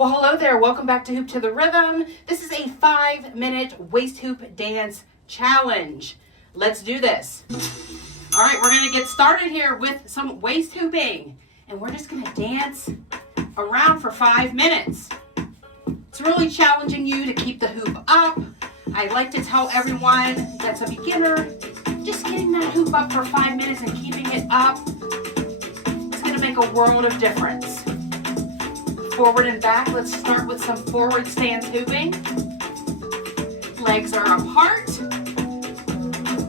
Well, hello there. Welcome back to Hoop to the Rhythm. This is a 5-minute waist hoop dance challenge. Let's do this. All right, we're going to get started here with some waist hooping. And we're just going to dance around for 5 minutes. It's really challenging you to keep the hoop up. I like to tell everyone that's a beginner, just getting that hoop up for 5 minutes and keeping it up, it's going to make a world of difference. Forward and back, let's start with some forward stance hooping. Legs are apart,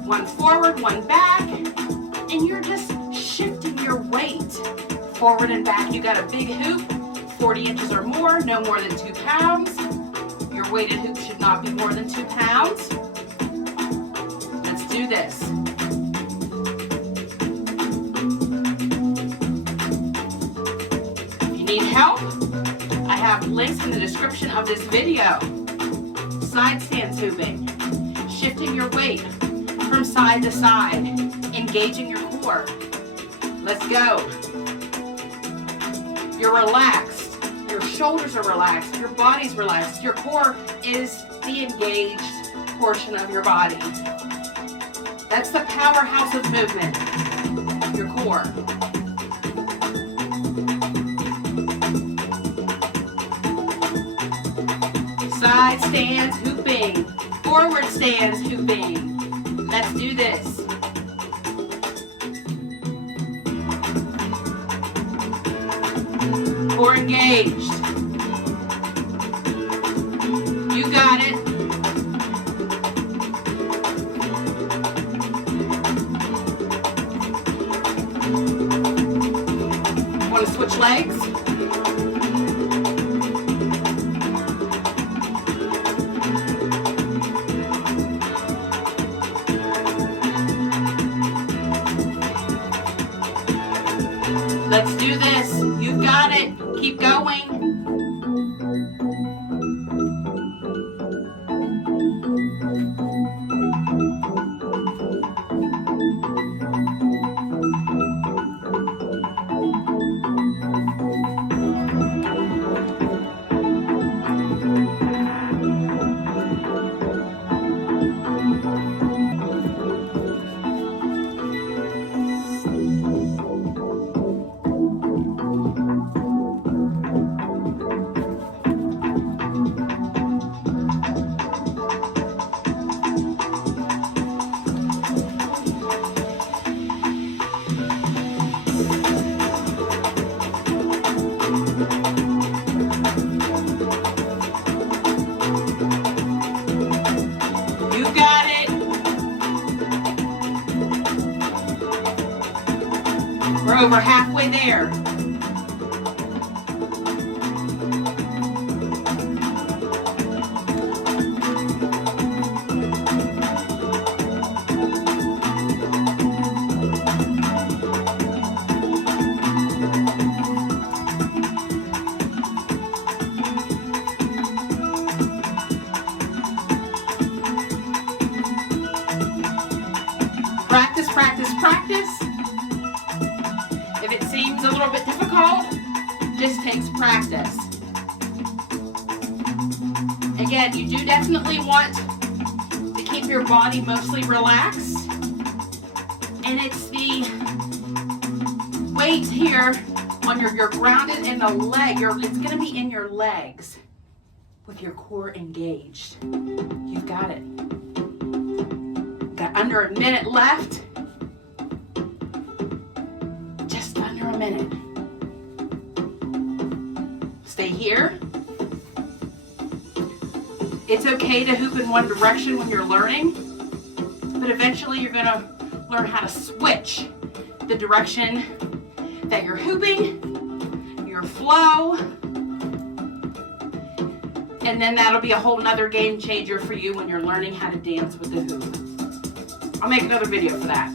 one forward, one back, and you're just shifting your weight forward and back. You got a big hoop, 40 inches or more, no more than 2 pounds. Your weighted hoop should not be more than 2 pounds. Let's do this. If you need help, I have links in the description of this video. Side stance hooping, shifting your weight from side to side, engaging your core. Let's go. You're relaxed, your shoulders are relaxed, your body's relaxed, your core is the engaged portion of your body. That's the powerhouse of movement, your core. Side stance hooping, forward stance hooping. Let's do this. Core engaged. You got it. Want to switch legs? Let's do this. You've got it. Keep going. We're over halfway there. Practice, practice, practice. If it seems a little bit difficult, just takes practice. Again, you do definitely want to keep your body mostly relaxed. And it's the weight here on you're grounded in the leg. It's going to be in your legs with your core engaged. You've got it. Got under a minute left. Just under a minute. Stay here. It's okay to hoop in one direction when you're learning, but eventually you're going to learn how to switch the direction that you're hooping, your flow, and then that'll be a whole nother game changer for you when you're learning how to dance with the hoop. I'll make another video for that.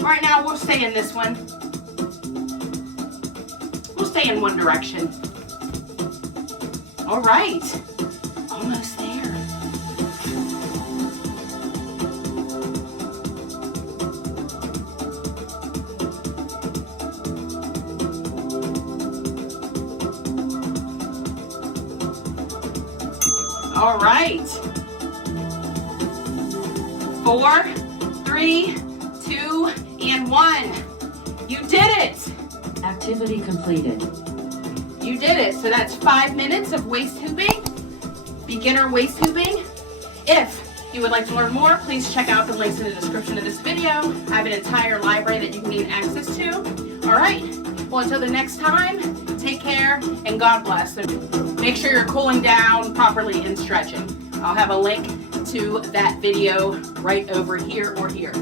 All right, now we'll stay in this one. We'll stay in one direction. All right, almost there. All right. 4, 3, 2, and 1. You did it. Activity completed. You did it. So that's 5 minutes of waist hooping, beginner waist hooping. If you would like to learn more, please check out the links in the description of this video. I have an entire library that you can gain access to. All right. Well, until the next time, take care and God bless. Make sure you're cooling down properly and stretching. I'll have a link to that video right over here or here.